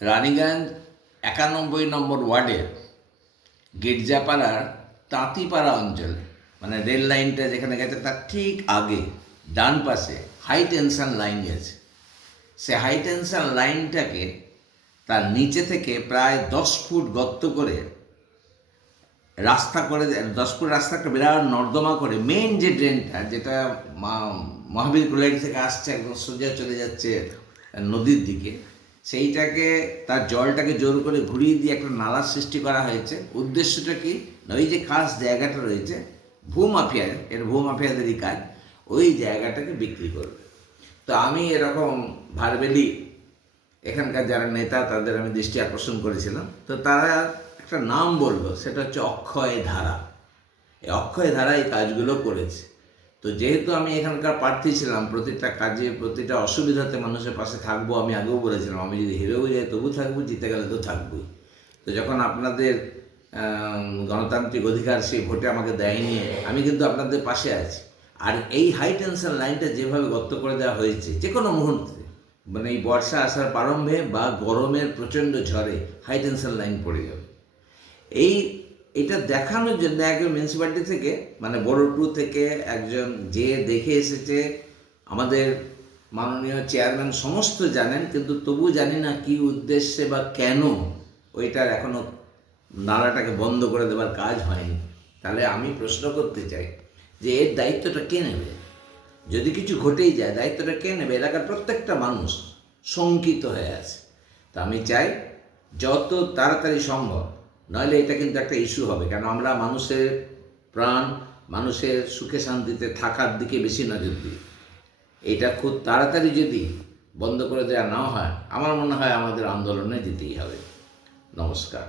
রানীগঞ্জ ৯১ নম্বর ওয়ার্ডের গির্জাপাড়ার তাঁতিপাড়া অঞ্চলে, মানে রেল লাইনটা যেখানে গেছে তার ঠিক আগে ডান পাশে হাই টেনশন লাইন গেছে। সে হাই টেনশন লাইনটাকে তার নিচে থেকে প্রায় ১০ ফুট গর্ত করে রাস্তা করে, ১০ ফুট রাস্তা, একটা বিরাট নর্দমা করে মেন যে ড্রেনটা, যেটা মহাবীর কোলাইট থেকে আসছে একদম সোজা চলে যাচ্ছে নদীর দিকে, সেইটাকে তার জলটাকে জোর করে ঘুরিয়ে দিয়ে একটা নালার সৃষ্টি করা হয়েছে। উদ্দেশ্যটা কি, ওই যে খাস জায়গাটা রয়েছে ভূমাফিয়াদেরই কাজ, ওই জায়গাটাকে বিক্রি করবে। তো আমি এরকম ভারবেলি এখানকার যারা নেতা তাদের আমি দৃষ্টি আকর্ষণ করেছিলাম। তো তারা একটা নাম বললো, সেটা হচ্ছে অক্ষয় ধারা। এই অক্ষয় ধারা এই কাজগুলো করেছে। তো যেহেতু আমি এখানকার প্রার্থী ছিলাম, প্রতিটা কাজে প্রতিটা অসুবিধাতে মানুষের পাশে থাকবো, আমি আগেও বলেছিলাম আমি যদি হেরেও যাই তবু থাকবো, জিতে গেলে তো থাকবোই। তো যখন আপনাদের গণতান্ত্রিক অধিকার সেই ভোটে আমাকে দেয়নি, আমি কিন্তু আপনাদের পাশে আছি। আর এই হাই টেনশন লাইনটা যেভাবে গর্ত করে দেওয়া হয়েছে, যে কোনো মুহূর্তে, মানে এই বর্ষা আসার প্রারম্ভে বা গরমের প্রচণ্ড ঝড়ে হাই টেনশন লাইন পড়ে যাবে, এটা দেখানোর জন্য একজন মিউনিসিপ্যালিটি থেকে, মানে বড়টু থেকে একজন যে দেখে এসেছে, আমাদের মাননীয় চেয়ারম্যান সমস্ত জানেন, কিন্তু তবু জানি না কী উদ্দেশ্যে বা কেন ওইটার এখনও নালাটাকে বন্ধ করে দেওয়ার কাজ হয়নি। তাহলে আমি প্রশ্ন করতে চাই যে এর দায়িত্বটা কে নেবে? যদি কিছু ঘটেই যায় দায়িত্বটা কে নেবে? এলাকার প্রত্যেকটা মানুষ শঙ্কিত হয়ে আছে। তা আমি চাই যত তাড়াতাড়ি সম্ভব, নইলে এটা কিন্তু একটা ইস্যু হবে। কেন আমরা মানুষের প্রাণ, মানুষের সুখে শান্তিতে থাকার দিকে বেশি নজর দিই। এটা খুব তাড়াতাড়ি যদি বন্ধ করে দেওয়া না হয়, আমার মনে হয় আমাদের আন্দোলনে যেতেই হবে। নমস্কার।